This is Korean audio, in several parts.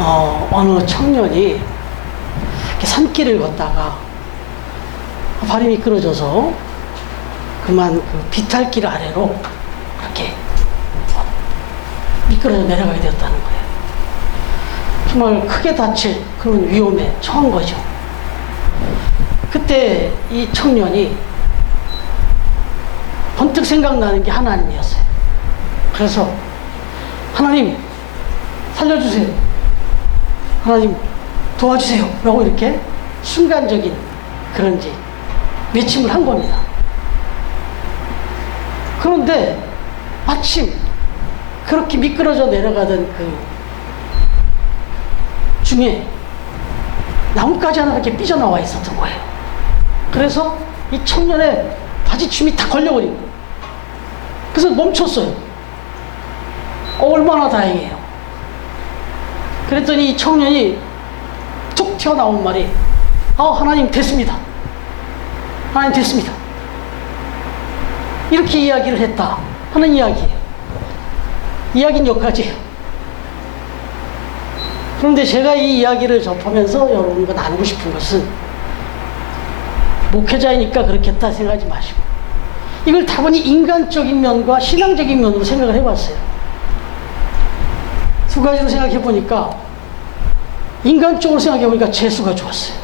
어느 청년이 이렇게 산길을 걷다가 발이 미끄러져서 그만 그 비탈길 아래로 그렇게 미끄러져 내려가게 되었다는 거예요. 정말 크게 다칠 그런 위험에 처한 거죠. 그때 이 청년이 번뜩 생각나는 게 하나님이었어요. 그래서 하나님 살려주세요. 하나님 도와주세요. 라고 이렇게 순간적인 그런지 외침을 한 겁니다. 그런데 마침 그렇게 미끄러져 내려가던 그 중에 나뭇가지 하나 이렇게 삐져나와 있었던 거예요. 그래서 이 청년의 바지춤이 다 걸려버린 거예요. 그래서 멈췄어요. 얼마나 다행이에요. 그랬더니 이 청년이 툭 튀어나온 말이 하나님 됐습니다. 하나님 됐습니다. 이렇게 이야기를 했다 하는 이야기예요. 이야기는 여기까지예요. 그런데 제가 이 이야기를 접하면서 여러분과 나누고 싶은 것은 목회자이니까 그렇겠다 생각하지 마시고 이걸 다분히 인간적인 면과 신앙적인 면으로 생각을 해봤어요. 두 가지로 생각해 보니까 인간적으로 생각해 보니까 재수가 좋았어요.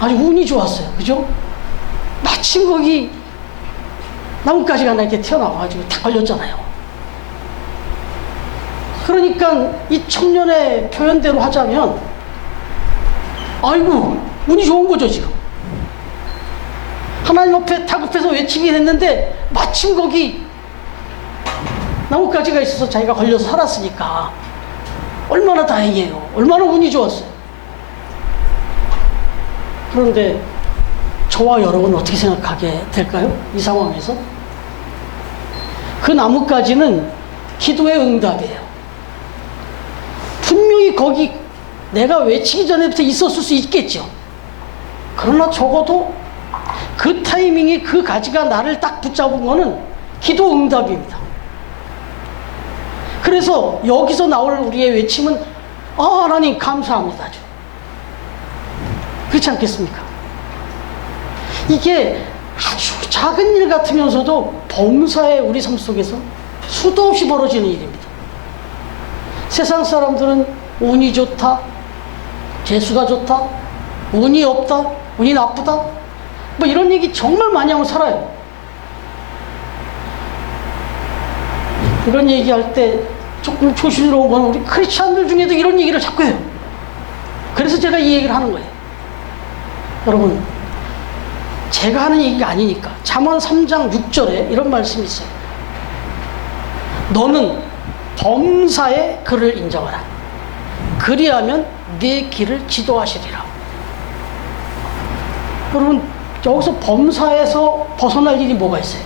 아주 운이 좋았어요. 그죠? 마침 거기 나뭇가지가 하나 이렇게 튀어나와가지고 다 걸렸잖아요. 그러니까 이 청년의 표현대로 하자면 아이고 운이 좋은 거죠. 지금 하나님 앞에 다급해서 외치긴 했는데 마침 거기 나뭇가지가 있어서 자기가 걸려서 살았으니까 얼마나 다행이에요. 얼마나 운이 좋았어요. 그런데 저와 여러분은 어떻게 생각하게 될까요? 이 상황에서 그 나뭇가지는 기도의 응답이에요. 분명히 거기 내가 외치기 전에부터 있었을 수 있겠죠. 그러나 적어도 그 타이밍에 그 가지가 나를 딱 붙잡은 거는 기도 응답입니다. 그래서 여기서 나올 우리의 외침은 하나님 감사합니다죠. 그렇지 않겠습니까? 이게 아주 작은 일 같으면서도 범사에 우리 삶 속에서 수도 없이 벌어지는 일입니다. 세상 사람들은 운이 좋다, 재수가 좋다, 운이 없다, 운이 나쁘다 뭐 이런 얘기 정말 많이 하고 살아요. 이런 얘기할 때 조금 조심스러운 건 우리 크리스찬들 중에도 이런 얘기를 자꾸 해요. 그래서 제가 이 얘기를 하는 거예요. 여러분 제가 하는 얘기가 아니니까 잠언 3장 6절에 이런 말씀이 있어요. 너는 범사의 그를 인정하라. 그리하면 네 길을 지도하시리라. 여러분 여기서 범사에서 벗어날 일이 뭐가 있어요?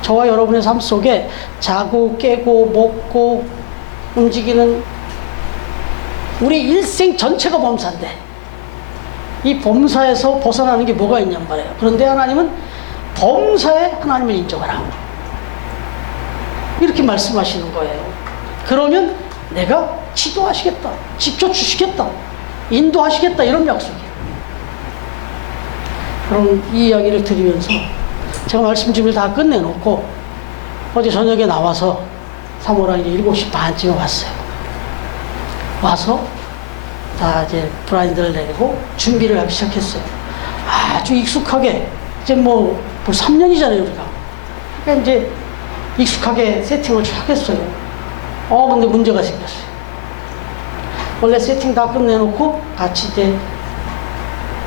저와 여러분의 삶 속에 자고 깨고 먹고 움직이는 우리 일생 전체가 범사인데 이 범사에서 벗어나는 게 뭐가 있냔 말이에요. 그런데 하나님은 범사에 하나님을 인정하라 이렇게 말씀하시는 거예요. 그러면 내가 지도하시겠다, 지켜주시겠다, 인도하시겠다 이런 약속이에요. 그럼 이 이야기를 드리면서 제가 말씀 준비를 다 끝내놓고 어제 저녁에 나와서 3월 1일 7시 반쯤에 왔어요. 와서 다 이제 브라인드를 내리고 준비를 하기 시작했어요. 아주 익숙하게 이제 뭐 벌써 3년이잖아요 우리가. 그러니까 이제 익숙하게 세팅을 쫙 했어요. 근데 문제가 생겼어요. 원래 세팅 다 끝내놓고 같이 이제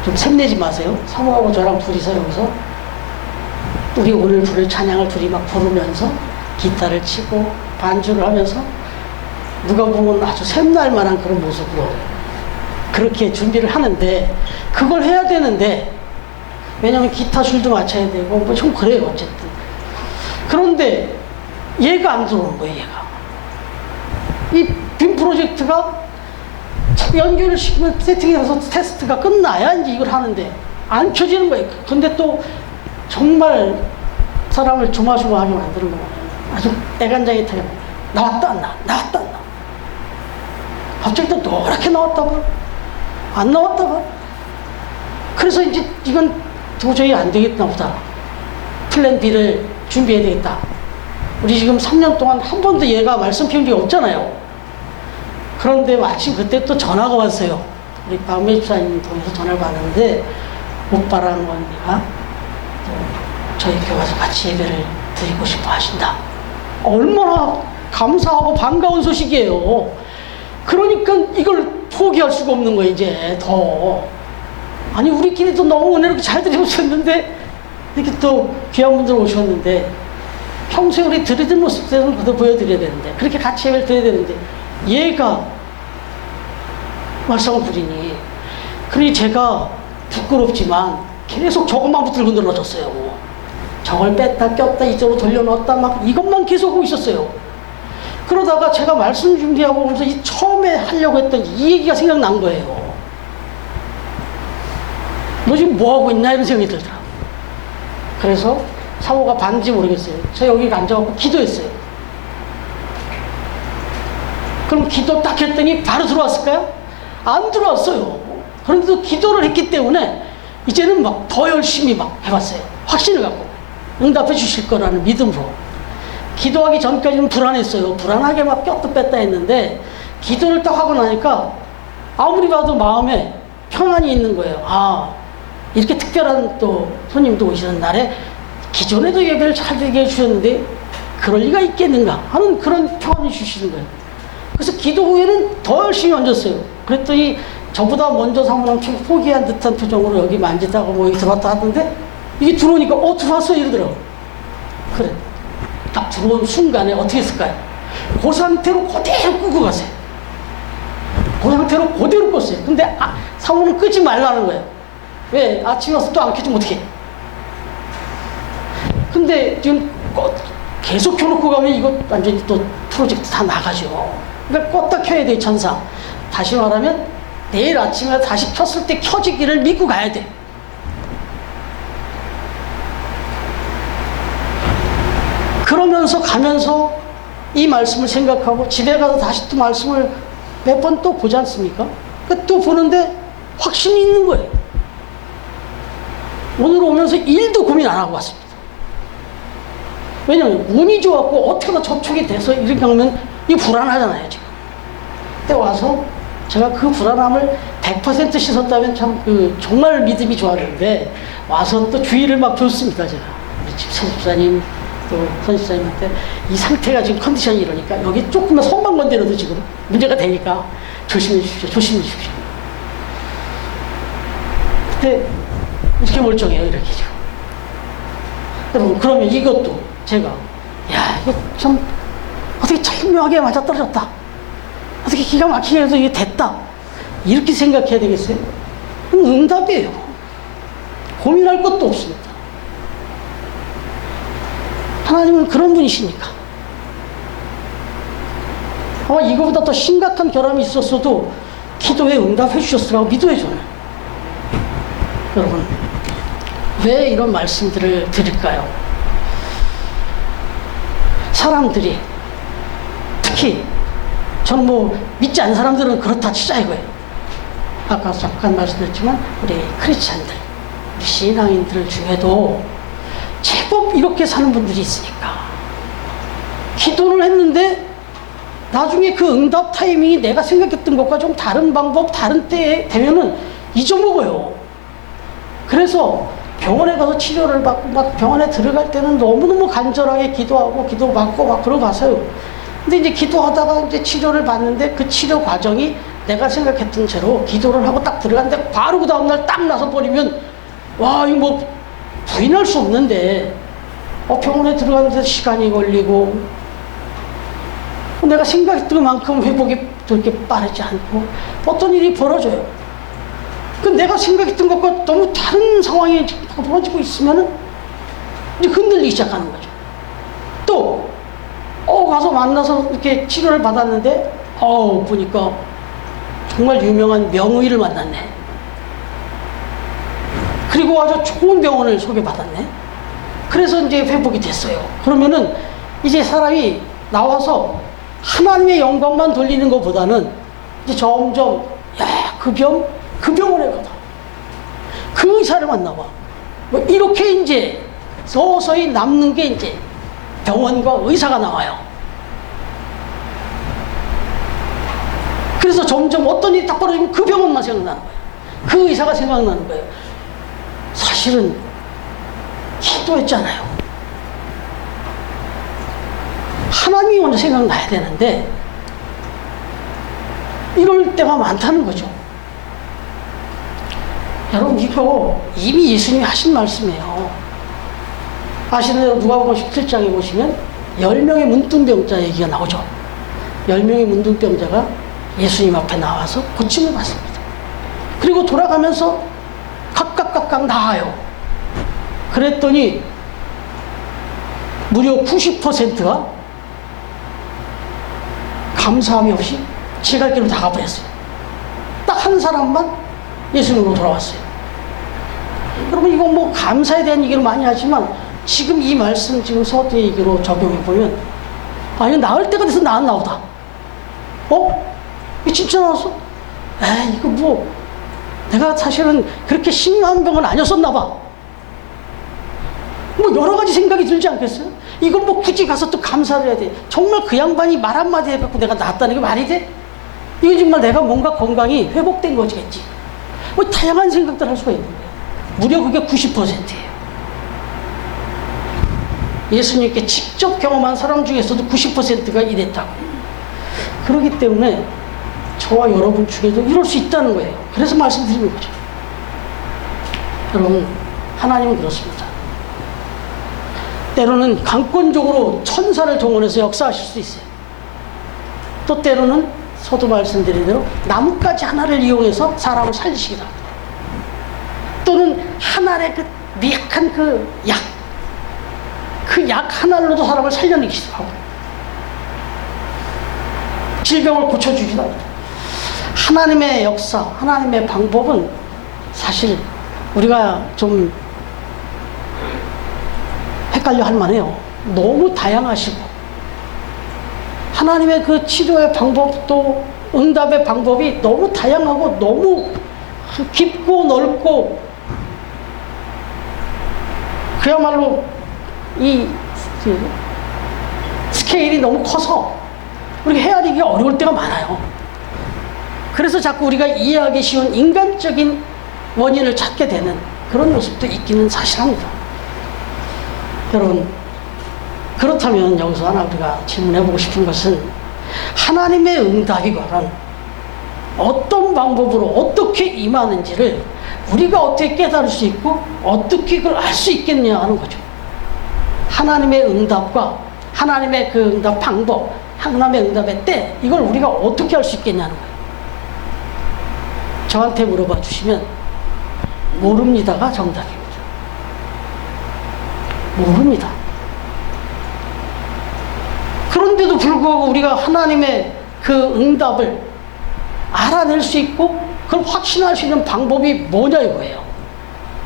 좀 샘내지 마세요. 사모하고 저랑 둘이서 여기서 우리 오늘 부를 찬양을 둘이 막 부르면서 기타를 치고 반주를 하면서 누가 보면 아주 샘날 만한 그런 모습으로 그렇게 준비를 하는데 그걸 해야 되는데 왜냐면 기타 줄도 맞춰야 되고 뭐 좀 그래요 어쨌든. 그런데 얘가 안 들어오는 거예요. 얘가 이 빔 프로젝트가 연결을 시키면 세팅이 돼서 테스트가 끝나야 이제 이걸 하는데 안 켜지는 거예요. 근데 또 정말 사람을 조마조마하게 만드는 거예요. 아주 애간장이 타게 나왔다 안 나, 나왔다 안 나. 갑자기 또 노랗게 나왔다가 안 나왔다가. 그래서 이제 이건 도저히 안 되겠나 보다. 플랜 B를 준비해야 되겠다. 우리 지금 3년 동안 한 번도 얘가 말씀 피운 적이 없잖아요. 그런데 마침 그때 또 전화가 왔어요. 우리 박매 집사님 통해서 전화를 받았는데, 오빠랑 언니가 또 저희 교회 와서 같이 예배를 드리고 싶어 하신다. 얼마나 감사하고 반가운 소식이에요. 그러니까 이걸 포기할 수가 없는 거예요, 이제 더. 아니, 우리끼리도 너무 은혜롭게 잘 드리고 있었는데, 이렇게 또 귀한 분들 오셨는데, 평소에 우리 드리던 모습들은 그대로 보여드려야 되는데, 그렇게 같이 예배를 드려야 되는데, 얘가 말썽을 부리니, 그러니 제가 부끄럽지만 계속 저것만 붙들고 늘어졌어요. 저걸 뺐다 꼈다 이쪽으로 돌려놓았다 막 이것만 계속 하고 있었어요. 그러다가 제가 말씀 준비하고 오면서 이 처음에 하려고 했던 이 얘기가 생각난 거예요. 너 지금 뭐하고 있나 이런 생각이 들더라고요. 그래서 사모가 봤는지 모르겠어요. 저 여기 앉아갖고 기도했어요. 그럼 기도 딱 했더니 바로 들어왔을까요? 안 들어왔어요. 그런데도 기도를 했기 때문에 이제는 막 더 열심히 막 해봤어요. 확신을 갖고 응답해 주실 거라는 믿음으로. 기도하기 전까지는 불안했어요. 불안하게 막 꼈다 뺐다 했는데, 기도를 딱 하고 나니까 아무리 봐도 마음에 평안이 있는 거예요. 아, 이렇게 특별한 또 손님도 오시는 날에 기존에도 예배를 잘 드리게 해주셨는데 그럴 리가 있겠는가 하는 그런 평안이 주시는 거예요. 그래서 기도 후에는 더 열심히 얹었어요. 그랬더니 저보다 먼저 사모랑 포기한 듯한 표정으로 여기 만지다가 뭐 여기 들어왔다 하던데, 이게 들어오니까 들어왔어 이러더라고. 그래, 딱 들어온 순간에 어떻게 했을까요? 그 상태로 그대로 끄고 가세요. 그 상태로 그대로 껐어요. 근데 사모는 끄지 말라는 거예요. 왜? 아침에 와서 또 안 켜주면 어떡해. 근데 지금 계속 켜놓고 가면 이거 완전히 또 프로젝트 다 나가죠. 그러니까 껐다 켜야 돼, 천상. 다시 말하면 내일 아침에 다시 켰을 때 켜지기를 믿고 가야 돼. 그러면서 가면서 이 말씀을 생각하고 집에 가서 다시 또 말씀을 몇 번 또 보지 않습니까? 또 보는데 확신이 있는 거예요. 오늘 오면서 일도 고민 안 하고 왔습니다. 왜냐면 운이 좋았고 어떻게나 접촉이 돼서 이렇게 하면 이 불안하잖아요, 지금. 그때 와서 제가 그 불안함을 100% 씻었다면 참 정말 믿음이 좋았는데, 와서 또 주의를 막 줬습니다, 제가. 우리 집사님 또 선집사님한테 이 상태가 지금 컨디션이 이러니까 여기 조금만 손만 건드려도 지금 문제가 되니까 조심해 주십시오, 조심해 주십시오. 그때 이렇게 멀쩡해요, 이렇게 지금. 여러분, 그러면 이것도 제가, 야, 이거 참 어떻게 절묘하게 맞아떨어졌다, 어떻게 기가 막히게 해서 이게 됐다, 이렇게 생각해야 되겠어요? 응답이에요. 고민할 것도 없습니다. 하나님은 그런 분이시니까. 아마 이거보다 더 심각한 결함이 있었어도 기도에 응답해 주셨으라고 믿어요, 저는. 여러분, 왜 이런 말씀들을 드릴까요? 사람들이, 특히 저는 뭐 믿지 않는 사람들은 그렇다 치자 이거예요. 아까 잠깐 말씀드렸지만 우리 크리스찬들, 우리 신앙인들 중에도 제법 이렇게 사는 분들이 있으니까 기도를 했는데 나중에 그 응답 타이밍이 내가 생각했던 것과 좀 다른 방법, 다른 때에 되면은 잊어먹어요. 그래서 병원에 가서 치료를 받고 막 병원에 들어갈 때는 너무너무 간절하게 기도하고 기도받고 막 그러고 가서요. 근데 이제 기도하다가 이제 치료를 받는데 그 치료 과정이 내가 생각했던 대로 기도를 하고 딱 들어갔는데 바로 그 다음날 딱 나서 버리면, 와, 이거 뭐 부인할 수 없는데, 병원에 들어가는데 시간이 걸리고, 내가 생각했던 만큼 회복이 그렇게 빠르지 않고, 어떤 일이 벌어져요. 그 내가 생각했던 것과 너무 다른 상황이 벌어지고 있으면은 이제 흔들리기 시작하는 거죠. 또, 가서 만나서 이렇게 치료를 받았는데, 보니까 정말 유명한 명의를 만났네. 그리고 아주 좋은 병원을 소개받았네. 그래서 이제 회복이 됐어요. 그러면은 이제 사람이 나와서 하나님의 영광만 돌리는 것보다는 이제 점점 야, 그 병원에 가다 그 의사를 만나봐. 뭐 이렇게 이제 서서히 남는 게 이제 병원과 의사가 나와요. 그래서 점점 어떤 일이 딱 벌어지면 그 병원만 생각나는 거예요. 그 의사가 생각나는 거예요. 사실은 기도했잖아요. 하나님이 먼저 생각나야 되는데 이럴 때가 많다는 거죠. 여러분, 이거 이미 예수님이 하신 말씀이에요. 아시는 대로 누가복음 17장에 보시면 10명의 문둥병자 얘기가 나오죠. 10명의 문둥병자가 예수님 앞에 나와서 고침을 받습니다. 그리고 돌아가면서 각각 나아요. 그랬더니 무려 90%가 감사함이 없이 지갈 길로 다 가버렸어요. 딱 한 사람만 예수님으로 돌아왔어요. 여러분, 이거 뭐 감사에 대한 얘기를 많이 하지만 지금 이 말씀 지금 서두의 얘기로 적용해 보면 이거 나을 때가 돼서 나았나 보다. 이거 진짜 나왔어? 이거 뭐 내가 사실은 그렇게 심한 병은 아니었었나 봐. 뭐 여러 가지 생각이 들지 않겠어요? 이건 뭐 굳이 가서 또 감사를 해야 돼. 정말 그 양반이 말 한마디 해갖고 내가 낫다는 게 말이 돼? 이거 정말 내가 뭔가 건강이 회복된 거겠지. 뭐 다양한 생각들 할 수가 있는 거예요. 무려 그게 90%예요. 예수님께 직접 경험한 사람 중에서도 90%가 이랬다고. 그렇기 때문에 저와 여러분 중에도 이럴 수 있다는 거예요. 그래서 말씀드리는 거죠. 여러분, 하나님은 그렇습니다. 때로는 강권적으로 천사를 동원해서 역사하실 수 있어요. 또 때로는 서두 말씀드린 대로 나뭇가지 하나를 이용해서 사람을 살리시기도 합니다. 또는 하나의 그 미약한 그 약 하나로도 사람을 살려내기도 하고 질병을 고쳐주기도 합니다. 하나님의 역사, 하나님의 방법은 사실 우리가 좀 헷갈려 할 만해요. 너무 다양하시고 하나님의 그 치료의 방법도 응답의 방법이 너무 다양하고 너무 깊고 넓고 그야말로 이 스케일이 너무 커서 우리가 헤아리기가 어려울 때가 많아요. 그래서 자꾸 우리가 이해하기 쉬운 인간적인 원인을 찾게 되는 그런 모습도 있기는 사실합니다. 여러분, 그렇다면 여기서 하나 우리가 질문해보고 싶은 것은 하나님의 응답이 과연 어떤 방법으로 어떻게 임하는지를 우리가 어떻게 깨달을 수 있고 어떻게 그걸 알 수 있겠냐 하는 거죠. 하나님의 응답과 하나님의 그 응답 방법, 하나님의 응답의 때, 이걸 우리가 어떻게 할 수 있겠냐는 거예요. 저한테 물어봐 주시면 모릅니다가 정답입니다. 모릅니다. 그런데도 불구하고 우리가 하나님의 그 응답을 알아낼 수 있고 그걸 확신할 수 있는 방법이 뭐냐 이거예요.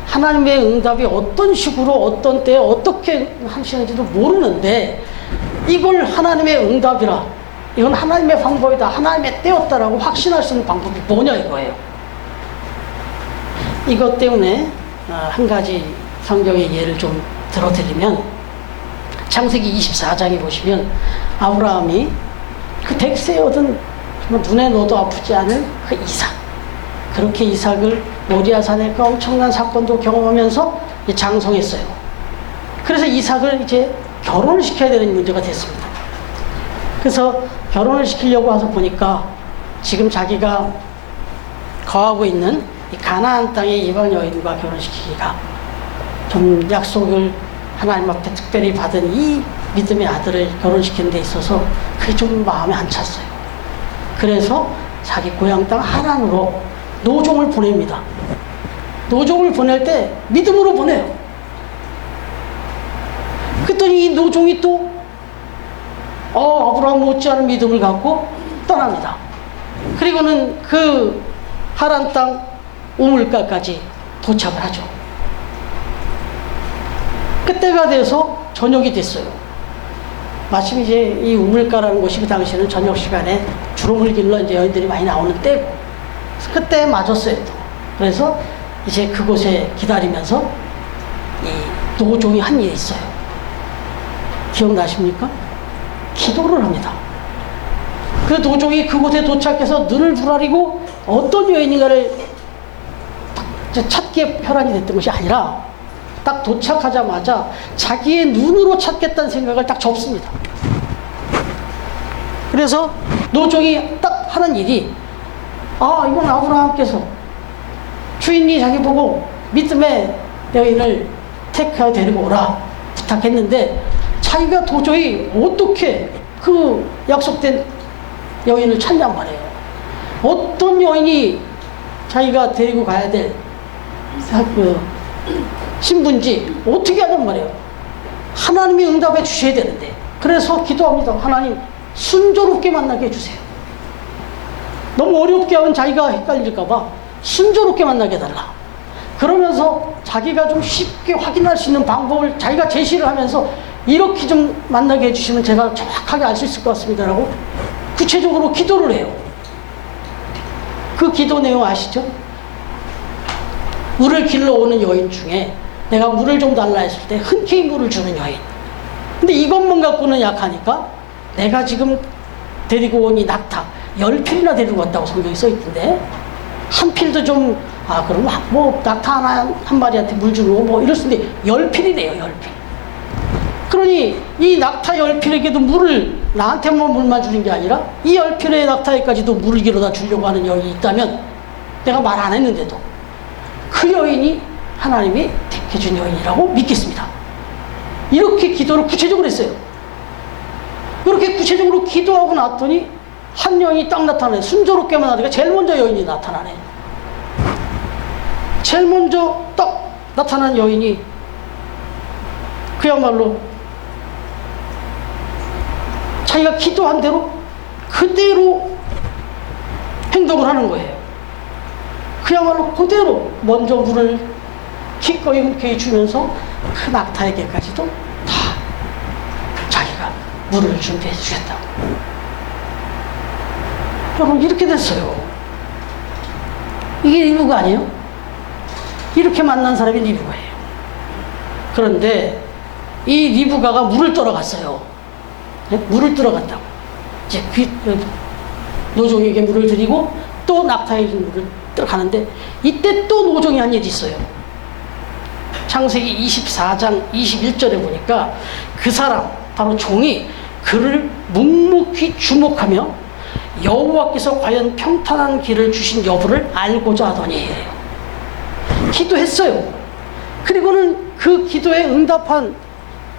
하나님의 응답이 어떤 식으로 어떤 때에 어떻게 하시는지도 모르는데 이걸 하나님의 응답이라, 이건 하나님의 방법이다, 하나님의 때였다라고 확신할 수 있는 방법이 뭐냐 이거예요. 이것 때문에 한 가지 성경의 예를 좀 들어드리면 창세기 24장에 보시면 아브라함이 그 백세 얻은 눈에 넣어도 아프지 않은 그 이삭, 그렇게 이삭을 모리아산의 그 엄청난 사건도 경험하면서 장성했어요. 그래서 이삭을 이제 결혼을 시켜야 되는 문제가 됐습니다. 그래서 결혼을 시키려고 와서 보니까 지금 자기가 거하고 있는 이 가나안 땅의 이방 여인과 결혼시키기가 좀 약속을 하나님 앞에 특별히 받은 이 믿음의 아들을 결혼시키는 데 있어서 그게 좀 마음에 안 찼어요. 그래서 자기 고향 땅 하란으로 노종을 보냅니다. 노종을 보낼 때 믿음으로 보내요. 그랬더니 이 노종이 또 아브라함 못지않은 믿음을 갖고 떠납니다. 그리고는 그 하란 땅 우물가까지 도착을 하죠. 그때가 돼서 저녁이 됐어요. 마침 이제 이 우물가라는 곳이 그 당시에는 저녁 시간에 주름을 길러 이제 여인들이 많이 나오는 때고, 그때 맞았어요 또. 그래서 이제 그곳에 기다리면서 이 노종이 한 일이 있어요. 기억나십니까? 기도를 합니다. 그 노종이 그곳에 도착해서 눈을 부라리고 어떤 여인인가를 찾기에 혈안이 됐던 것이 아니라 딱 도착하자마자 자기의 눈으로 찾겠다는 생각을 딱 접습니다. 그래서 노종이 딱 하는 일이, 아, 이건 아브라함께서 주인이 자기 보고 믿음의 여인을 택하여 데리고 오라 부탁했는데 자기가 도저히 어떻게 그 약속된 여인을 찾냔 말이에요. 어떤 여인이 자기가 데리고 가야 될 신분지 어떻게 하냔 말이에요. 하나님이 응답해 주셔야 되는데. 그래서 기도합니다. 하나님, 순조롭게 만나게 해주세요. 너무 어렵게 하면 자기가 헷갈릴까봐 순조롭게 만나게 해달라. 그러면서 자기가 좀 쉽게 확인할 수 있는 방법을 자기가 제시를 하면서 이렇게 좀 만나게 해주시면 제가 정확하게 알 수 있을 것 같습니다라고 구체적으로 기도를 해요. 그 기도 내용 아시죠? 물을 길러오는 여인 중에 내가 물을 좀 달라 했을 때 흔쾌히 물을 주는 여인. 근데 이것만 갖고는 약하니까 내가 지금 데리고 온 이 낙타 10필이나 데리고 왔다고 성경에 써있던데, 한 필도 좀, 그럼 뭐 낙타 한 마리한테 물 주는 거 뭐 이럴 수 있는데 10필이래요. 10필. 그러니 이 낙타 10필에게도 물을, 나한테만 물만 주는 게 아니라 이 10필의 낙타에까지도 물을 길어다 주려고 하는 여인이 있다면, 내가 말 안 했는데도 그 여인이 하나님이 택해준 여인이라고 믿겠습니다. 이렇게 기도를 구체적으로 했어요. 이렇게 구체적으로 기도하고 났더니 한 여인이 딱 나타나네. 순조롭게만 하니까 제일 먼저 여인이 나타나네. 제일 먼저 딱 나타난 여인이 그야말로 자기가 기도한 대로 그대로 행동을 하는 거예요. 그야말로 그대로 먼저 물을 기꺼이 흔쾌히 주면서 그 낙타에게까지도 다 자기가 물을 준비해 주겠다고. 여러분, 이렇게 됐어요. 이게 리브가 아니에요? 이렇게 만난 사람이 리브가예요. 그런데 이 리브가가 물을 떠러 갔어요. 네? 물을 떠러 간다고. 이제 노종에게 물을 드리고 또 낙타에게 물을 떠러 가는데, 이때 또 노종이 한 일이 있어요. 창세기 24장 21절에 보니까 그 사람, 바로 종이 그를 묵묵히 주목하며 여호와께서 과연 평탄한 길을 주신 여부를 알고자 하더니, 기도했어요. 그리고는 그 기도에 응답한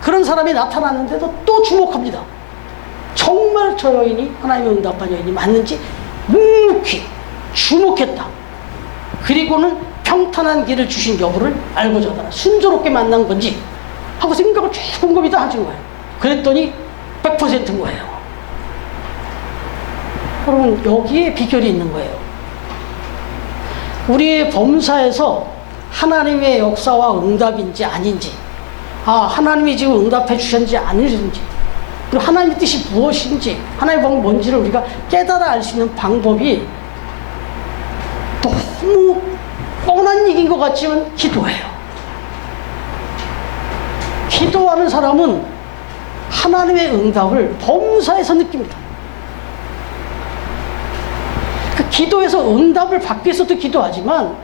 그런 사람이 나타났는데도 또 주목합니다. 정말 저 여인이 하나님의 응답한 여인이 맞는지 묵묵히 주목했다. 그리고는 평탄한 길을 주신 여부를 알고자 하더라. 순조롭게 만난 건지 하고 생각을 쭉 곰곰이 다 하신 거예요. 그랬더니 100%인 거예요. 여러분, 여기에 비결이 있는 거예요. 우리의 범사에서 하나님의 역사와 응답인지 아닌지, 하나님이 지금 응답해 주셨는지 아니신지, 그리고 하나님의 뜻이 무엇인지, 하나님의 방법이 뭔지를 우리가 깨달아 알 수 있는 방법이 너무 뻔한 얘기인 것 같지만 기도예요. 기도하는 사람은 하나님의 응답을 범사에서 느낍니다. 그 기도에서 응답을 받기 위해서도 기도하지만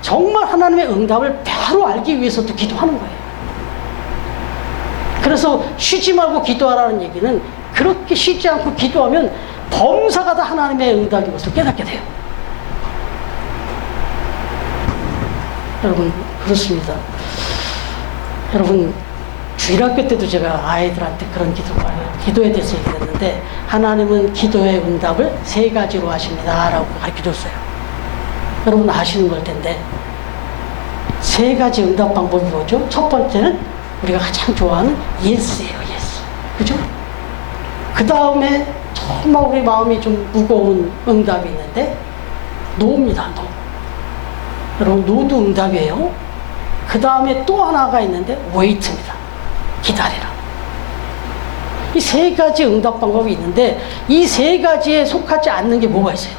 정말 하나님의 응답을 바로 알기 위해서도 기도하는 거예요. 그래서 쉬지 말고 기도하라는 얘기는, 그렇게 쉬지 않고 기도하면 범사가 다 하나님의 응답인 것을 깨닫게 돼요. 여러분, 그렇습니다. 여러분, 주일학교 때도 제가 아이들한테 그런 기도에 대해서 얘기했는데, 하나님은 기도의 응답을 3가지로 하십니다 라고 가르쳐줬어요. 여러분 아시는 걸 텐데, 3가지 응답 방법이 뭐죠? 첫 번째는 우리가 가장 좋아하는 예스예요. 예스. 그죠? 그 다음에 정말 우리 마음이 좀 무거운 응답이 있는데 노입니다. 노. 여러분, 노도 응답이에요. 그 다음에 또 하나가 있는데 웨이트입니다. 기다리라. 이 세 가지 응답 방법이 있는데 이 세 가지에 속하지 않는 게 뭐가 있어요?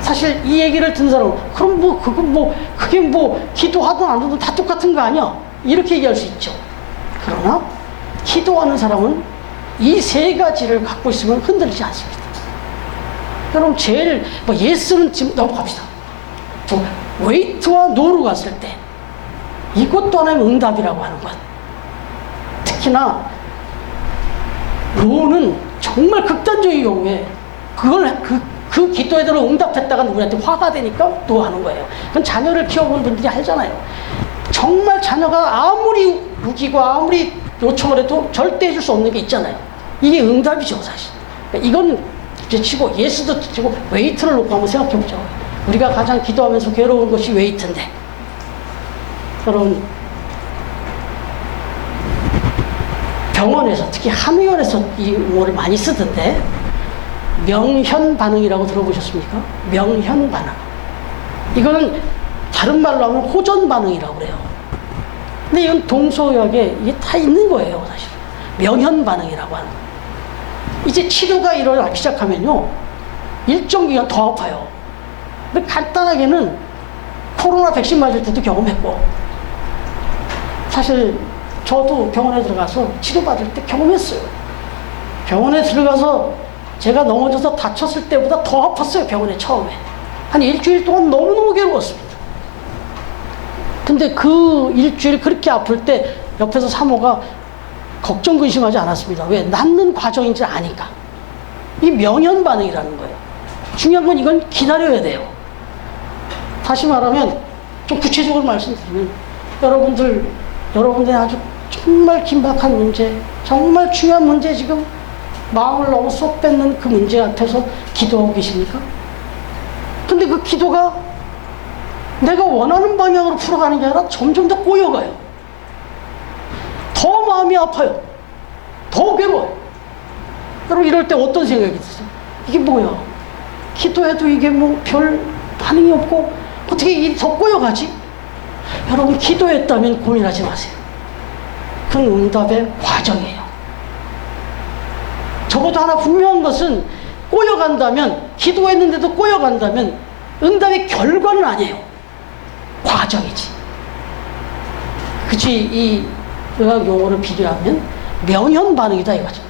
사실 이 얘기를 듣는 사람은 그럼 뭐 그건 뭐 그게 뭐 기도하든 안 하든 다 똑같은 거 아니야? 이렇게 얘기할 수 있죠. 그러나 기도하는 사람은 이 세 가지를 갖고 있으면 흔들리지 않습니다. 그럼 제일 뭐 예스는 지금 넘어갑시다. 웨이트와 노로 갔을 때 이것도 하나의 응답이라고 하는 것. 특히나 노는 정말 극단적인 경우에 그걸 그 기도에 대로 응답했다가 우리한테 화가 되니까 노 하는 거예요. 그건 자녀를 키워본 분들이 알잖아요. 정말 자녀가 아무리 우기고 아무리 요청을 해도 절대 해줄 수 없는 게 있잖아요. 이게 응답이죠, 사실. 그러니까 이건 이제 치고 예수도 치고 웨이트를 놓고 한번 생각해 보죠. 우리가 가장 기도하면서 괴로운 것이 웨이트인데, 여러분 병원에서 특히 한의원에서 이 용어를 많이 쓰던데 명현 반응이라고 들어보셨습니까? 명현 반응. 이거는 다른 말로 하면 호전 반응이라고 그래요. 근데 이건 동서의학에 이게 다 있는 거예요, 사실. 명현 반응이라고 하는 거예요. 이제 치료가 일어나기 시작하면요, 일정 기간 더 아파요. 근데 간단하게는 코로나 백신 맞을 때도 경험했고, 사실 저도 병원에 들어가서 치료받을 때 경험했어요. 병원에 들어가서 제가 넘어져서 다쳤을 때보다 더 아팠어요, 병원에 처음에. 한 일주일 동안 너무너무 괴로웠습니다. 근데 그 일주일 그렇게 아플 때 옆에서 사모가 걱정 근심하지 않았습니다. 왜? 낫는 과정인지 아니까. 이 명현 반응이라는 거예요. 중요한 건 이건 기다려야 돼요. 다시 말하면 좀 구체적으로 말씀드리면 여러분들의 아주 정말 긴박한 문제, 정말 중요한 문제, 지금 마음을 너무 쏙 뺏는 그 문제 앞에서 기도하고 계십니까? 근데 그 기도가 내가 원하는 방향으로 풀어가는 게 아니라 점점 더 꼬여가요. 더 마음이 아파요. 더 괴로워요. 여러분 이럴 때 어떤 생각이 드세요? 이게 뭐야? 기도해도 이게 뭐 별 반응이 없고 어떻게 일이 더 꼬여가지? 여러분 기도했다면 고민하지 마세요. 그건 응답의 과정이에요. 적어도 하나 분명한 것은 꼬여간다면, 기도했는데도 꼬여간다면 응답의 결과는 아니에요. 과정이지. 그치, 이 의학 용어로 비교하면 명현 반응이다 이거죠.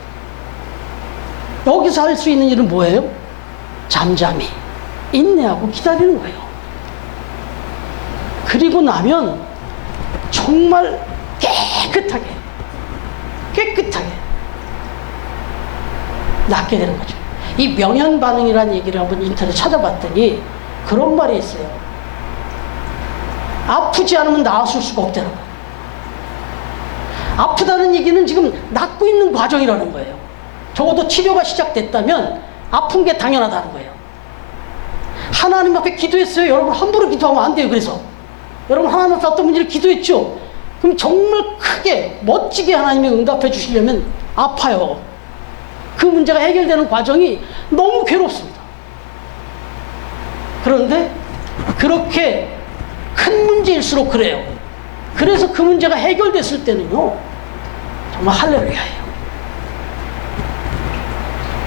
여기서 할 수 있는 일은 뭐예요? 잠잠히 인내하고 기다리는 거예요. 그리고 나면 정말 깨끗하게 낫게 되는 거죠. 이 명현 반응이라는 얘기를 한번 인터넷 찾아봤더니 그런 말이 있어요. 아프지 않으면 나았을 수가 없다는 거예요. 아프다는 얘기는 지금 낫고 있는 과정이라는 거예요. 적어도 치료가 시작됐다면 아픈 게 당연하다는 거예요. 하나님 앞에 기도했어요. 여러분 함부로 기도하면 안 돼요. 그래서 여러분 하나님 앞에 어떤 문제를 기도했죠. 그럼 정말 크게 멋지게 하나님이 응답해 주시려면 아파요. 그 문제가 해결되는 과정이 너무 괴롭습니다. 그런데 그렇게 큰 문제일수록 그래요. 그래서 그 문제가 해결됐을 때는요, 정말 할렐루야예요.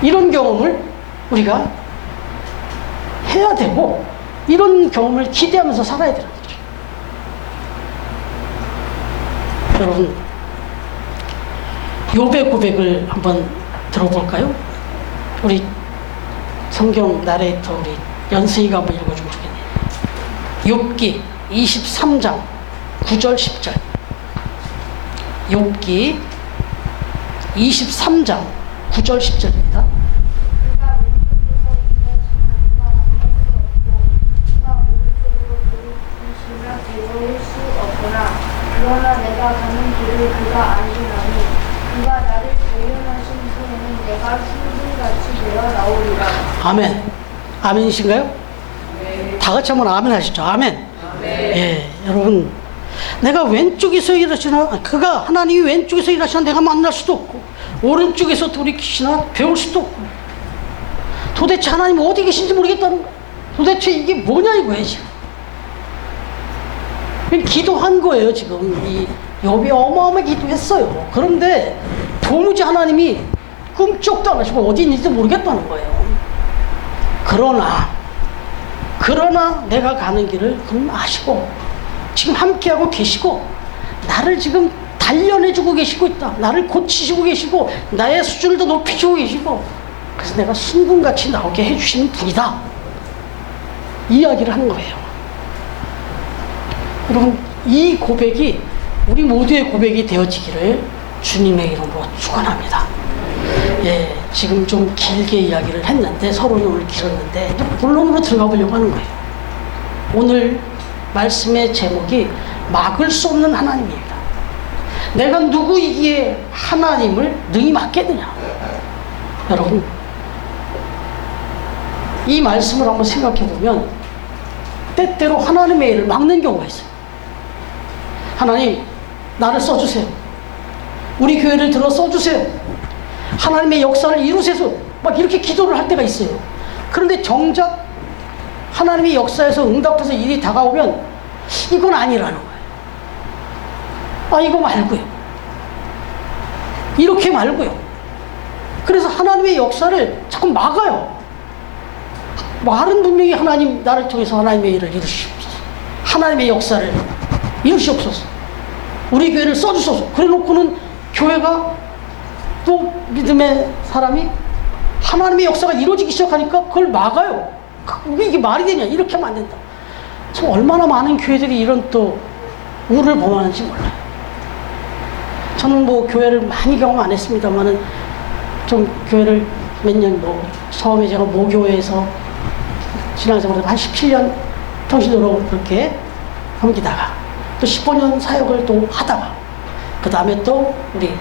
이런 경험을 우리가 해야 되고, 이런 경험을 기대하면서 살아야 되는 거죠. 여러분, 욥의 고백을 한번 들어볼까요? 우리 성경 나레이터 우리 연수이가 한번 읽어주면 좋겠네요. 욥기 23장 9절 10절. 욥기 23장 9절 10절입니다. 그러나 내가 가는 길을 그가 아시나니 그가 나를 대련하신 후에는 내가 흰불같이 되어 나오리라. 아멘. 아멘이신가요? 네. 다 같이 한번 아멘 하시죠. 아멘. 예, 여러분, 내가 왼쪽에서 일하시나, 그가 하나님이 왼쪽에서 일하시나 내가 만날 수도 없고, 오른쪽에서 돌이키시나 배울 수도 없고, 도대체 하나님 어디 계신지 모르겠다는 거야. 도대체 이게 뭐냐 이거예요 지금. 기도한 거예요 지금. 이 욥이 어마어마하게 기도했어요. 그런데 도무지 하나님이 꿈쩍도 안 하시고 어디 있는지도 모르겠다는 거예요. 그러나 내가 가는 길을 그분 아시고 지금 함께하고 계시고 나를 지금 단련해주고 계시고 있다. 나를 고치시고 계시고 나의 수준을 더 높이시고 계시고 그래서 내가 순금같이 나오게 해주시는 분이다. 이야기를 하는 거예요. 여러분, 이 고백이 우리 모두의 고백이 되어지기를 주님의 이름으로 축원합니다. 예, 지금 좀 길게 이야기를 했는데 서론이 오늘 길었는데 이제 본론으로 들어가 보려고 하는 거예요. 오늘 말씀의 제목이 막을 수 없는 하나님입니다. 내가 누구이기에 하나님을 능히 막겠느냐? 여러분, 이 말씀을 한번 생각해 보면 때때로 하나님의 일을 막는 경우가 있어요. 하나님, 나를 써주세요. 우리 교회를 들어 써주세요. 하나님의 역사를 이루세요. 막 이렇게 기도를 할 때가 있어요. 그런데 정작 하나님의 역사에서 응답해서 일이 다가오면 이건 아니라는 거예요. 아, 이거 말고요. 이렇게 말고요. 그래서 하나님의 역사를 자꾸 막아요. 말은 분명히 하나님, 나를 통해서 하나님의 일을 이루시옵소서. 하나님의 역사를 이루시옵소서. 우리 교회를 써주소서. 그래 놓고는 교회가 또 믿음의 사람이 하나님의 역사가 이루어지기 시작하니까 그걸 막아요. 이게 말이 되냐? 이렇게 하면 안 된다. 참 얼마나 많은 교회들이 이런 또 우를 범하는지 몰라요. 저는 뭐 교회를 많이 경험 안 했습니다만은 좀 교회를 몇 년 처음에 제가 모교회에서 신앙생활을 한 17년 통신으로 그렇게 섬기다가 또 15년 사역을 또 하다가 그 다음에 또 우리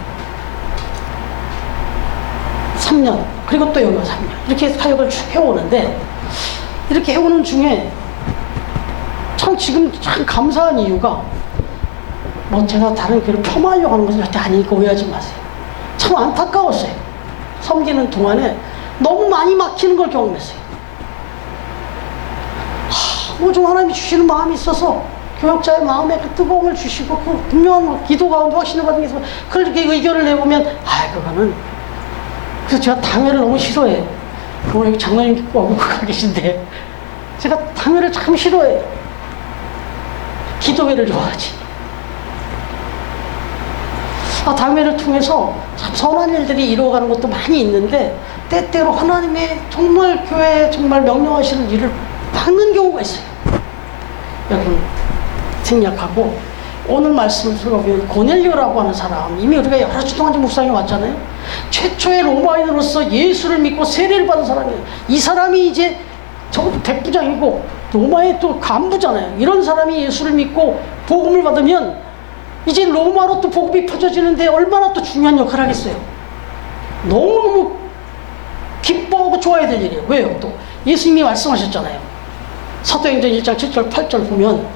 3년 그리고 또 여기 3년 이렇게 사역을 쭉 해오는데 이렇게 해오는 중에 참 지금 참 감사한 이유가 뭐 제가 다른 교회를 폄하하려고 하는 것은 절대 아니니까 오해하지 마세요. 참 안타까웠어요. 섬기는 동안에 너무 많이 막히는 걸 경험했어요. 뭐 좀 하나님이 주시는 마음이 있어서 교역자의 마음에 그 뜨거움을 주시고 그 분명한 기도 가운데 확신을 받은 게 있어서 그렇게 의견을 내보면 그거는 그래서 제가 당회를 너무 싫어해요. 오늘 여기 장로님 오고 계신데 제가 당회를 참 싫어해요. 기도회를 좋아하지. 당회를 통해서 참 선한 일들이 이루어가는 것도 많이 있는데 때때로 하나님의 정말 교회에 정말 명령하시는 일을 막는 경우가 있어요. 여러분 생략하고 오늘 말씀을 들어보면 고넬료라고 하는 사람, 이미 우리가 여러 주 동안 묵상해 왔잖아요. 최초의 로마인으로서 예수를 믿고 세례를 받은 사람이에요. 이 사람이 이제 적어도 백부장이고 로마의 또 간부잖아요. 이런 사람이 예수를 믿고 복음을 받으면 이제 로마로 또 복음이 퍼져지는데 얼마나 또 중요한 역할을 하겠어요. 너무너무 기뻐하고 좋아야 될 일이에요. 왜요? 또 예수님이 말씀하셨잖아요. 사도행전 1장 7절 8절 보면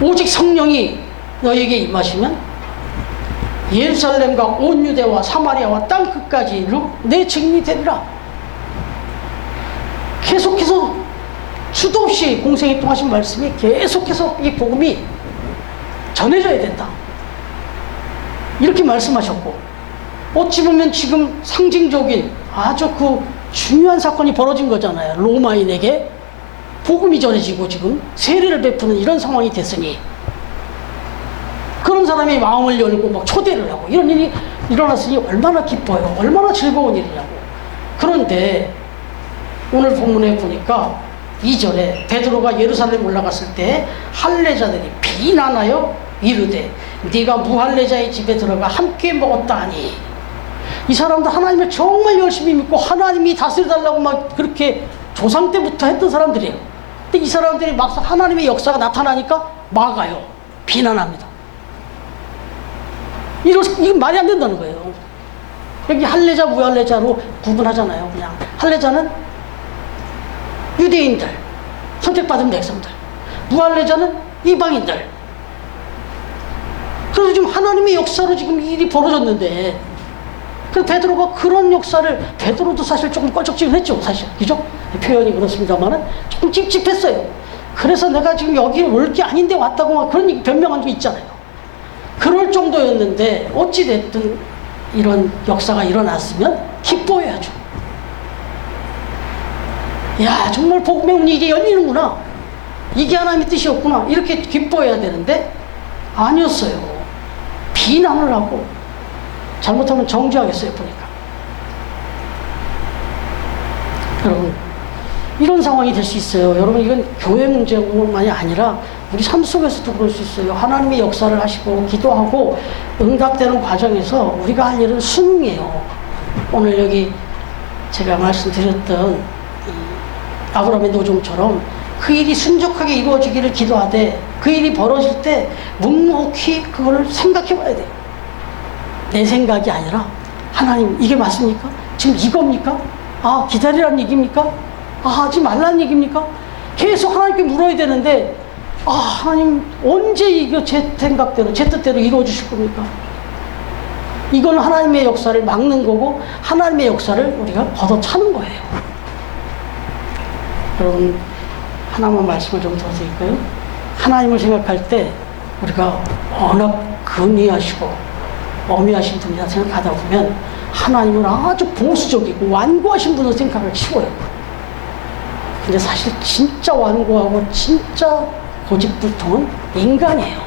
오직 성령이 너에게 임하시면 예루살렘과 온 유대와 사마리아와 땅끝까지 내 증인이 되리라. 계속해서 수도 없이 공생에 또 하신 말씀이 계속해서 이 복음이 전해져야 된다. 이렇게 말씀하셨고 어찌 보면 지금 상징적인 아주 그 중요한 사건이 벌어진 거잖아요. 로마인에게 복음이 전해지고 지금 세례를 베푸는 이런 상황이 됐으니 그런 사람이 마음을 열고 막 초대를 하고 이런 일이 일어났으니 얼마나 기뻐요. 얼마나 즐거운 일이냐고. 그런데 오늘 본문에 보니까 2절에 베드로가 예루살렘 올라갔을 때 할례자들이 비난하여 이르되 네가 무할례자의 집에 들어가 함께 먹었다 하니 이 사람들 하나님을 정말 열심히 믿고 하나님이 다스려달라고 막 그렇게 조상 때부터 했던 사람들이에요. 근데 이 사람들이 막상 하나님의 역사가 나타나니까 막아요. 비난합니다. 이건 말이 안 된다는 거예요. 여기 할례자 무할례자로 구분하잖아요. 그냥 할례자는 유대인들, 선택받은 백성들, 무할례자는 이방인들. 그래서 지금 하나님의 역사로 지금 일이 벌어졌는데 그래서 베드로가 그런 역사를 베드로도 사실 조금 껄쩍지근했죠. 사실 그죠? 표현이 그렇습니다만은 조금 찝찝했어요. 그래서 내가 지금 여기 올 게 아닌데 왔다고 막 그런 얘기 변명한 적 있잖아요. 그럴 정도였는데 어찌됐든 이런 역사가 일어났으면 기뻐해야죠. 야, 정말 복음의 문이 이게 열리는구나. 이게 하나님의 뜻이었구나. 이렇게 기뻐해야 되는데 아니었어요. 비난을 하고 잘못하면 정죄하겠어요, 보니까. 여러분, 이런 상황이 될 수 있어요. 여러분, 이건 교회 문제만이 아니라 우리 삶 속에서도 그럴 수 있어요. 하나님의 역사를 하시고 기도하고 응답되는 과정에서 우리가 할 일은 순응이에요. 오늘 여기 제가 말씀드렸던 아브라함의 노종처럼 그 일이 순적하게 이루어지기를 기도하되 그 일이 벌어질 때 묵묵히 그걸 생각해 봐야 돼요. 내 생각이 아니라 하나님, 이게 맞습니까? 지금 이겁니까? 아, 기다리라는 얘기입니까? 아, 하지 말라는 얘기입니까? 계속 하나님께 물어야 되는데, 아, 하나님 언제 이거 제 생각대로 제 뜻대로 이루어 주실 겁니까? 이건 하나님의 역사를 막는 거고 하나님의 역사를 우리가 걷어차는 거예요. 여러분, 하나만 말씀을 좀 더 드릴까요? 하나님을 생각할 때 우리가 워낙 근위하시고 어미하신 분이라 생각하다 보면 하나님은 아주 보수적이고 완고하신 분으로 생각을 치워요. 근데 사실 진짜 완고하고 진짜 고집불통은 인간이에요.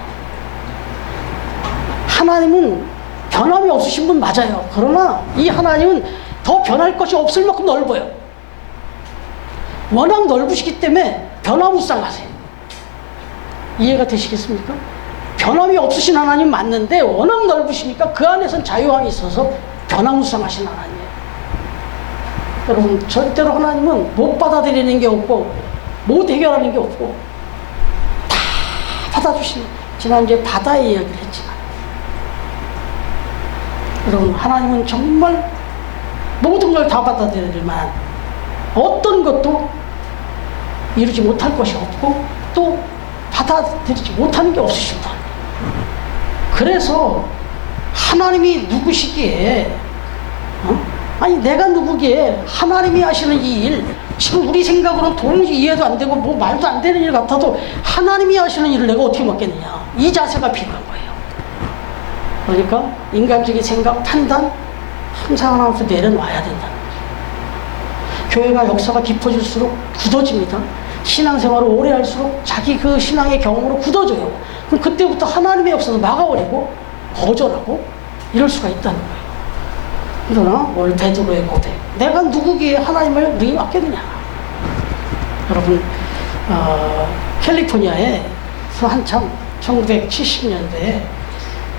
하나님은 변함이 없으신 분 맞아요. 그러나 이 하나님은 더 변할 것이 없을 만큼 넓어요. 워낙 넓으시기 때문에 변화무쌍하세요. 이해가 되시겠습니까? 변함이 없으신 하나님 맞는데 워낙 넓으시니까 그 안에선 자유함이 있어서 변화무쌍하신 하나님이에요. 여러분, 절대로 하나님은 못 받아들이는 게 없고 못 해결하는 게 없고 다 받아주시는, 지난주에 바다의 이야기를 했지만, 여러분, 하나님은 정말 모든 걸 다 받아들일 만한, 어떤 것도 이루지 못할 것이 없고 또 받아들이지 못하는 게 없으신 분. 그래서 하나님이 누구시기에, 아니 내가 누구기에 하나님이 하시는 이 일, 지금 우리 생각으로는 도무지 이해도 안 되고 뭐 말도 안 되는 일 같아도 하나님이 하시는 일을 내가 어떻게 맡겠느냐, 이 자세가 필요한 거예요. 그러니까 인간적인 생각, 판단 항상 하나님께 내려놔야 된다는 거죠. 교회가 역사가 깊어질수록 굳어집니다. 신앙생활을 오래 할수록 자기 그 신앙의 경험으로 굳어져요. 그럼 그때부터 하나님의 역사도 막아버리고 거절하고 이럴 수가 있다는 거예요. 그러나 오늘 베드로의 고백, 내가 누구기에 하나님을 너희 맡겠느냐. 여러분, 캘리포니아에서 한참 1970년대에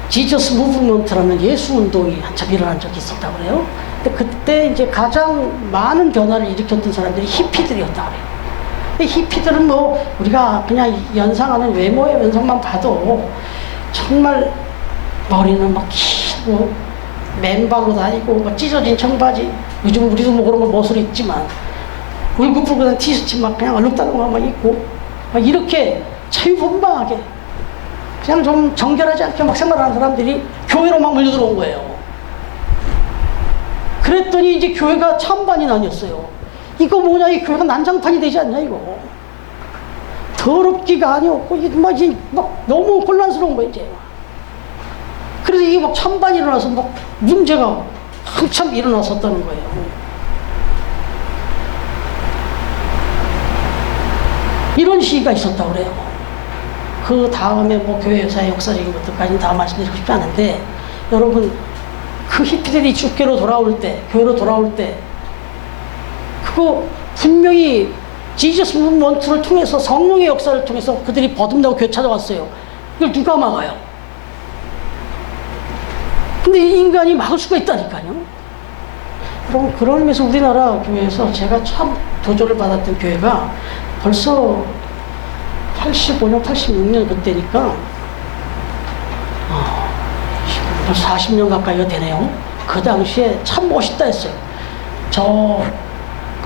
지저스 무브먼트라는 예수 운동이 한참 일어난 적이 있었다고 그래요. 근데 그때 이제 가장 많은 변화를 일으켰던 사람들이 히피들이었다고 그래요. 히피들은 뭐 우리가 그냥 연상하는 외모의 연상만 봐도 정말 머리는 막 길고 맨발로 다니고 막 찢어진 청바지, 요즘 우리도 뭐 그런 거 멋으로 입지만 울긋불긋한 티셔츠 막 그냥 얼룩달룩 막 입고 막 이렇게 자유분방하게 그냥 좀 정결하지 않게 막 생활하는 사람들이 교회로 막 몰려들어온 거예요. 그랬더니 이제 교회가 찬반이 나뉘었어요. 이거 뭐냐, 이 교회가 난장판이 되지 않냐, 이거. 더럽기가 아니었고, 이게 막 너무 혼란스러운 거예요, 이제. 그래서 이게 막 찬반이 일어나서 막 문제가 한참 일어났었다는 거예요. 이런 시기가 있었다고 그래요. 그 다음에 뭐 교회사의 역사적인 것들까지는 다 말씀드리고 싶지 않은데, 여러분, 그 히피들이 주께로 돌아올 때, 교회로 돌아올 때, 그거 분명히 지저스 무브먼트를 통해서, 성령의 역사를 통해서 그들이 버듬다고 교회 찾아왔어요. 이걸 누가 막아요? 근데 이 인간이 막을 수가 있다니까요. 여러분, 그런 의미에서 우리나라 교회에서 제가 참 도전을 받았던 교회가 벌써 85년, 86년 그때니까 벌써 40년 가까이가 되네요. 그 당시에 참 멋있다 했어요. 저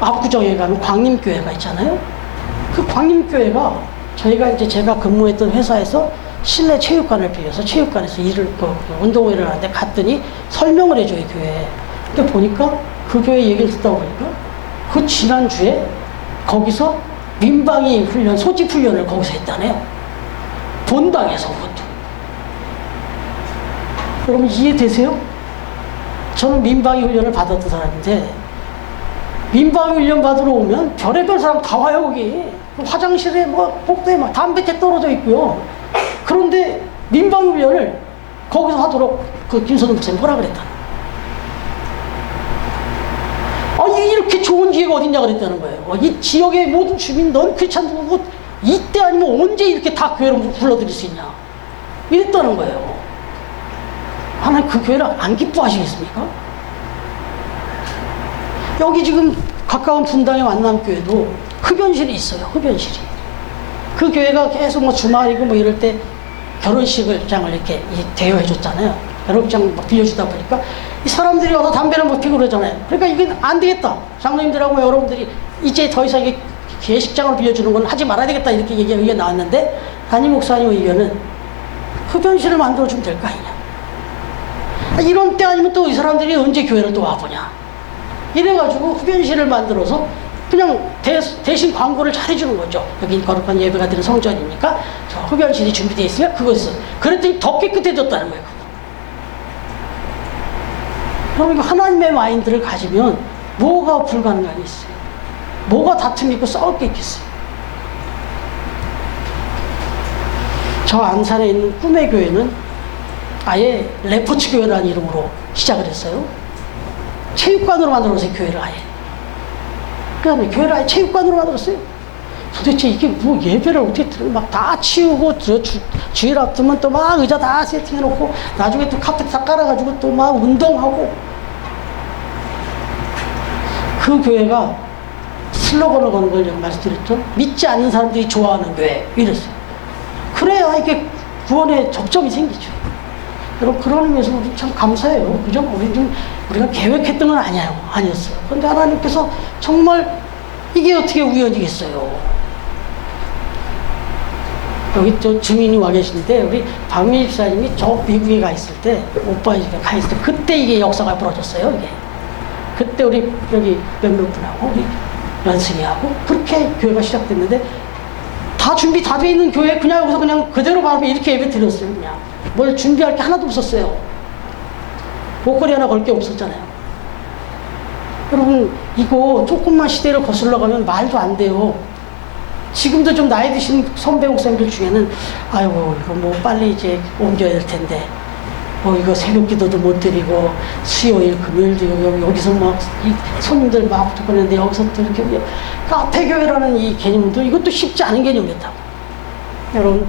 압구정에 가면 광림교회가 있잖아요. 그 광림교회가 저희가 이제 제가 근무했던 회사에서 실내 체육관을 빌려서 체육관에서 운동회를 하는데 갔더니 설명을 해줘요, 교회에. 근데 보니까 그 교회 얘기를 듣다 보니까 그 지난주에 거기서 민방위 훈련, 소집 훈련을 거기서 했다네요. 본당에서 그것도. 여러분 이해되세요? 저는 민방위 훈련을 받았던 사람인데 민방위 훈련 받으러 오면 별의별 사람 다 와요 거기. 화장실에 뭐 복도에 막 담배채 떨어져 있고요. 그런데 민방위 훈련을 거기서 하도록 그 김선우 목사님 뭐라 그랬다. 아니 이렇게 좋은 기회가 어딨냐 그랬다는 거예요. 이 지역의 모든 주민 넌 크리스찬들고 이때 아니면 언제 이렇게 다 교회로 불러들일 수 있냐 이랬다는 거예요. 하나님 그 교회를 안 기뻐하시겠습니까? 여기 지금 가까운 분당의 만남교회도 흡연실이 있어요. 흡연실이. 그 교회가 계속 뭐 주말이고 뭐 이럴 때 결혼식을 장을 이렇게 대여해 줬잖아요. 결혼장 막 빌려주다 보니까 이 사람들이 와서 담배를 못 피고 그러잖아요. 그러니까 이게 안 되겠다. 장로님들하고 여러분들이 이제 더 이상 이게 예식장을 빌려주는 건 하지 말아야 되겠다 이렇게 의견이 나왔는데 담임 목사님 의견은 흡연실을 만들어주면 될 거 아니냐. 이런 때 아니면 또 이 사람들이 언제 교회를 또 와보냐. 이래가지고 흡연실을 만들어서 그냥 대신 광고를 잘 해주는 거죠. 여기 거룩한 예배가 드리는 성전이니까 저 흡연실이 준비되어 있으면 그것을. 그랬더니 더 깨끗해졌다는 거예요. 그러니까 하나님의 마인드를 가지면 뭐가 불가능한 게 있어요. 뭐가 다툼이 있고 싸울 게 있겠어요. 저 안산에 있는 꿈의 교회는 아예 레포츠 교회라는 이름으로 시작을 했어요. 체육관으로 만들어서 교회를 아예. 그다음에 교회를 아예 체육관으로 만들었어요. 도대체 이게 뭐 예배를 어떻게 막 다 치우고 주일 앞두면 또 막 의자 다 세팅해놓고 나중에 또 카페트 다 깔아가지고 또 막 운동하고. 그 교회가 슬로건을 거는 걸 말씀드렸죠. 믿지 않는 사람들이 좋아하는 교회 이랬어요. 그래야 이게 구원에 접점이 생기죠. 여러분 그런 의미에서 우리 참 감사해요. 그죠? 우리가 계획했던 건 아니었어요. 그런데 하나님께서 정말 이게 어떻게 우연이겠어요. 여기 또 증인이 와 계시는데 우리 박민희 집사님이 저 미국에 가 있을 때 오빠의 집에 가 있을 때 그때 이게 역사가 벌어졌어요. 이게. 그때 우리 여기 몇몇 분하고 우리 연승이하고 그렇게 교회가 시작됐는데 다 준비 다 돼 있는 교회 그냥 여기서 그냥 그대로 바로 이렇게 예배 드렸어요. 그냥 뭘 준비할 게 하나도 없었어요. 목걸이 하나 걸 게 없었잖아요. 여러분 이거 조금만 시대를 거슬러 가면 말도 안 돼요. 지금도 좀 나이 드신 선배 목사님들 중에는 아이고 이거 뭐 빨리 이제 옮겨야 될 텐데 뭐 이거 새벽 기도도 못 드리고 수요일 금요일도 여기서 막 이 손님들 막 듣고는데 여기서 또 이렇게 카페 교회라는 이 개념도 이것도 쉽지 않은 개념이었다고. 여러분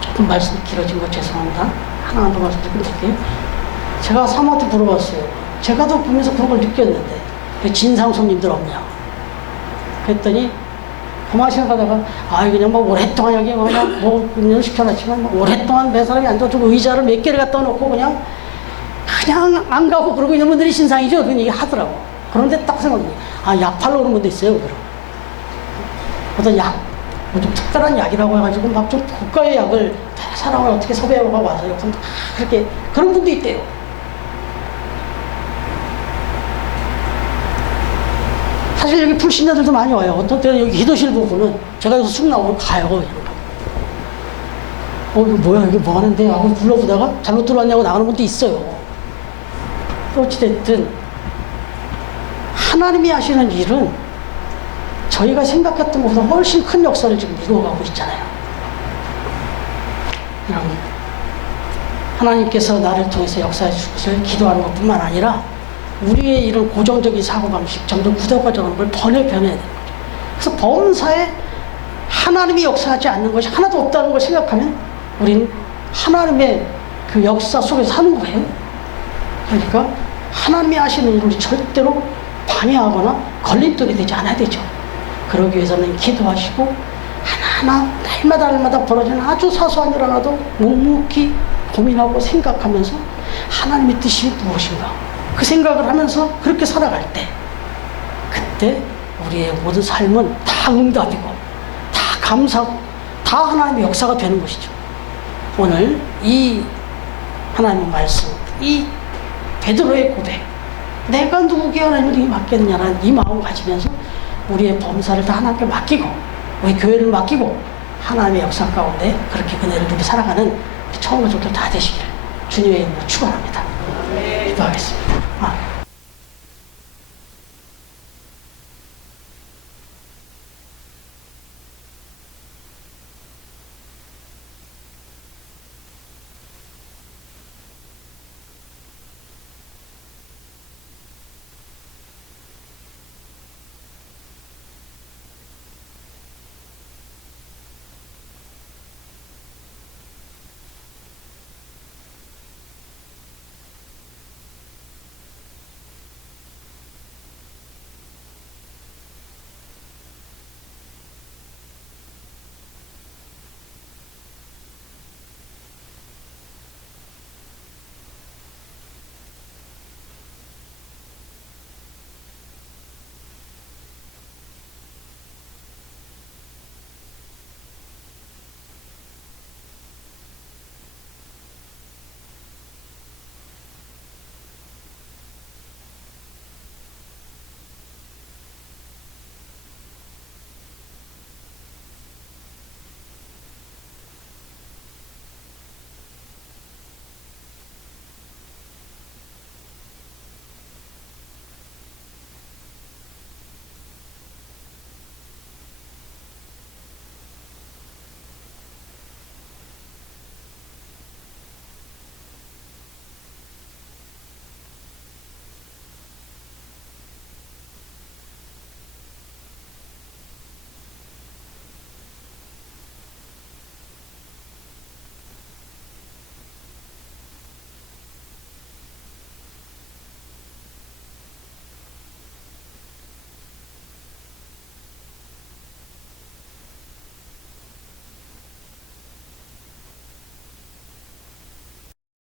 조금 말씀 길어진 거 죄송합니다. 하나만 더 말씀드리고 끝낼게요. 제가 사모한테 물어봤어요. 제가 더 보면서 그런 걸 느꼈는데 왜 진상 손님들 없냐. 그랬더니 가만히 생각하다가 그냥 뭐 오랫동안 여기 그냥 뭐 운영 시켜놨지만 뭐 오랫동안 몇 사람이 앉아주고 의자를 몇 개를 갖다 놓고 그냥 안 가고 그러고 있는 분들이 신상이죠. 그런 얘기 하더라고. 그런데 딱 생각해. 약 팔러 오는 분도 있어요. 그럼 어떤 약, 뭐 좀 특별한 약이라고 해가지고 막 좀 고가의 약을 사람을 어떻게 섭외하고 와서 여기서 그렇게 그런 분도 있대요. 사실 여기 불신자들도 많이 와요. 어떤 때는 여기 기도실 부분은 제가 여기서 쑥 나오면 가요. 이거 뭐야, 이게 뭐 하는데? 하고 불러보다가 잘못 들어왔냐고 나가는 분도 있어요. 어찌됐든, 하나님이 하시는 일은 저희가 생각했던 것보다 훨씬 큰 역사를 지금 이루어가고 있잖아요. 여러분, 하나님께서 나를 통해서 역사해 주실 것을 기도하는 것 뿐만 아니라 우리의 이런 고정적인 사고방식 점점 굳어가져가는 걸 번외해야 되는 거죠. 그래서 범사에 하나님이 역사하지 않는 것이 하나도 없다는 걸 생각하면 우리는 하나님의 그 역사 속에서 사는 거예요. 그러니까 하나님이 하시는 일을 절대로 방해하거나 걸림돌이 되지 않아야 되죠. 그러기 위해서는 기도하시고 하나하나 날마다 벌어지는 아주 사소한 일 하나도 묵묵히 고민하고 생각하면서 하나님의 뜻이 무엇인가 그 생각을 하면서 그렇게 살아갈 때 그때 우리의 모든 삶은 다 응답이고 다 감사고 다 하나님의 역사가 되는 것이죠. 오늘 이 하나님의 말씀, 이 베드로의 고백, 내가 누구에게 하나님을 맡겠느냐라는 이 마음을 가지면서 우리의 범사를 다 하나님께 맡기고 우리 교회를 맡기고 하나님의 역사 가운데 그렇게 그네를 누리 살아가는 처음과 종교 다 되시기를 주님의 이름으로 축원합니다. 기도하겠습니다.